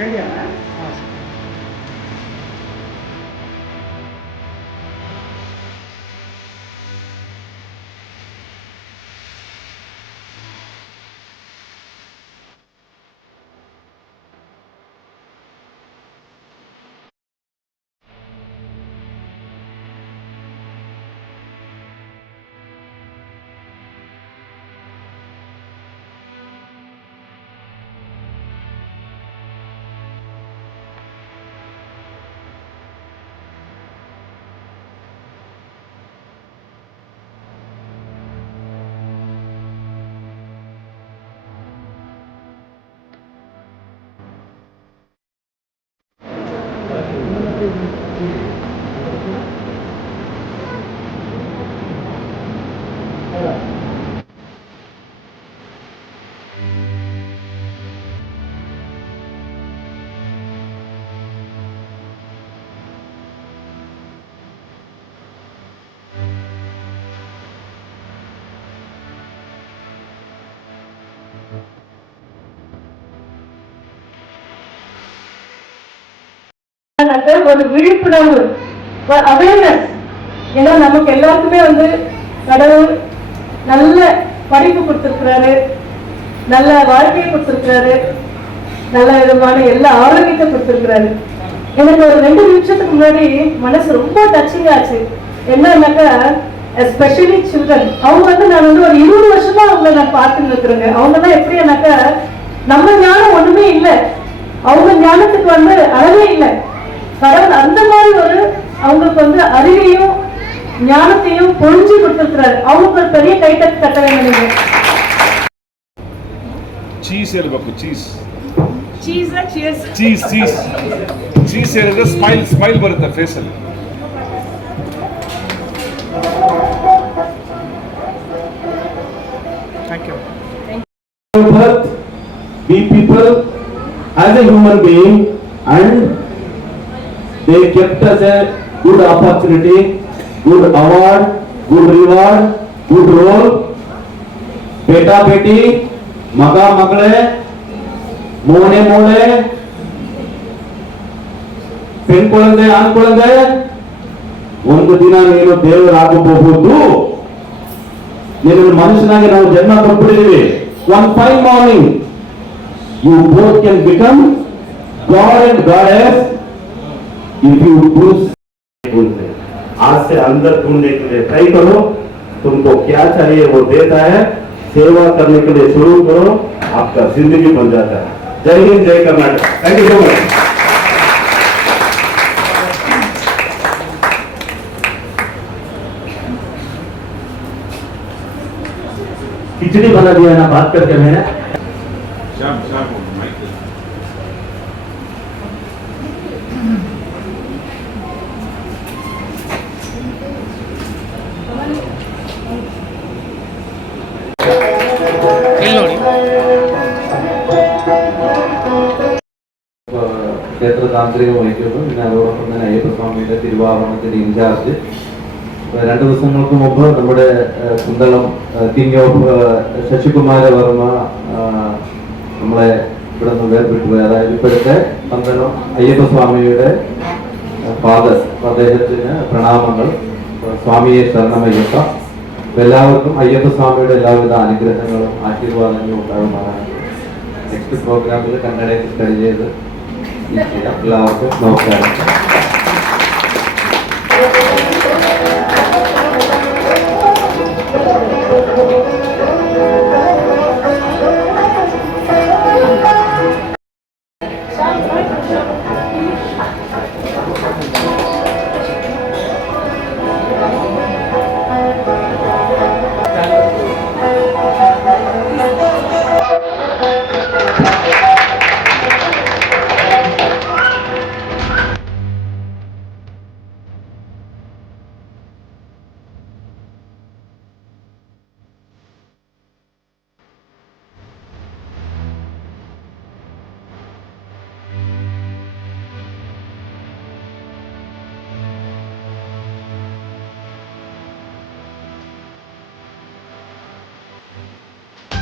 ರೆಡಿಯಾ? ஒரு விழிப்புணர்வு, அவேர்னஸ். ஏன்னா நமக்கு எல்லாருக்குமே கடவுள் நல்ல படிப்பு கொடுத்திருக்கிறாரு, நல்ல வாழ்க்கையை கொடுத்திருக்கிறாரு, நல்ல விதமான எல்லா ஆரோக்கியத்தை கொடுத்திருக்கிறாரு. எனக்கு ஒரு 2 நிமிஷத்துக்கு முன்னாடி மனசு ரொம்ப டச்சிங் ஆச்சு. என்னன்னாக்கா எஸ்பெஷலி சில்ட்ரன், அவங்க நான் ஒரு 20 வருஷமா அவங்களை நான் பார்த்துன்னு இருக்கிறேங்க. அவங்கதான் எப்படின்னாக்கா நம்ம ஞானம் ஒண்ணுமே இல்லை, அவங்க ஞானத்துக்கு அளவே இல்லை. கடவுள் அந்த மாதிரி அவங்களுக்கு அறிவையும் ஞானத்தையும் பொழிஞ்சு கொடுத்திருக்கிறாரு. அவங்களுக்கு ஒரு பெரிய கைத்தட்டு கட்ட வேண்டும். ಚೀಸ್ ಹೇಳ್ಬೇಕು. Cheese cheese cheese cheese cheese cheese ಹೇಳಿದ್ರೆ ಸ್ಮೈಲ್ ಸ್ಮೈಲ್ ಬರುತ್ತೆ ಫೇಸ್ ಅಲ್ಲಿ. Thank you. Be people as a human being, and they kept us a good opportunity, good award, good reward, good role. Beta beti, maga magle, mone mole, pen kolande an kolande, ಒಂದು ದಿನ ನೀನು ದೇವರಾಗಬಹುದು. ನೀನು ಮನುಷ್ಯನಾಗಿ ನಾವು ಜನ್ಮ ಕೊಟ್ಬಿಟ್ಟಿದ್ದೀವಿ. One fine morning you both can become God and Goddess if you choose. आज से अंदर ढूंढने के लिए ट्राई करो, तुमको क्या चाहिए वो देता है. सेवा करने के लिए शुरू करो, आपका जिंदगी बन जाता है. Jai Hind, Jai Karnataka. Thank you so much. खिचड़ी बना दिया ना बात करके मैंने. ಶಾಮ್ ಶಾಮ್ ಮೈಕ್ ക്ഷേത്ര താന്ത്രികം വഹിക്കുന്നു. പിന്നെ അതോടൊപ്പം തന്നെ അയ്യപ്പസ്വാമിയുടെ തിരുവാഭരണത്തിന്റെ ഇൻചാർജ്. 2 ദിവസങ്ങൾക്ക് മുമ്പ് നമ്മുടെ കുന്തളം കിങ് ഓഫ് ശശികുമാര വർമ്മ നമ്മളെ ഇവിടെ നിന്ന് വേർപെട്ടുപോയി. അതായത് ഇപ്പോഴത്തെ പന്തളം അയ്യപ്പസ്വാമിയുടെ ഫാദർ, അദ്ദേഹത്തിന് പ്രണാമങ്ങൾ. സ്വാമിയെ ശരണമയ്യപ്പ. എല്ലാവർക്കും അയ്യപ്പസ്വാമിയുടെ എല്ലാവിധ അനുഗ്രഹങ്ങളും ആശീർവാദങ്ങളും ഉണ്ടാകുന്നതാണ്. നെക്സ്റ്റ് പ്രോഗ്രാമിൽ കന്നഡയിൽ സ്റ്റഡി ചെയ്ത് എല്ലാവർക്കും നമസ്കാരം.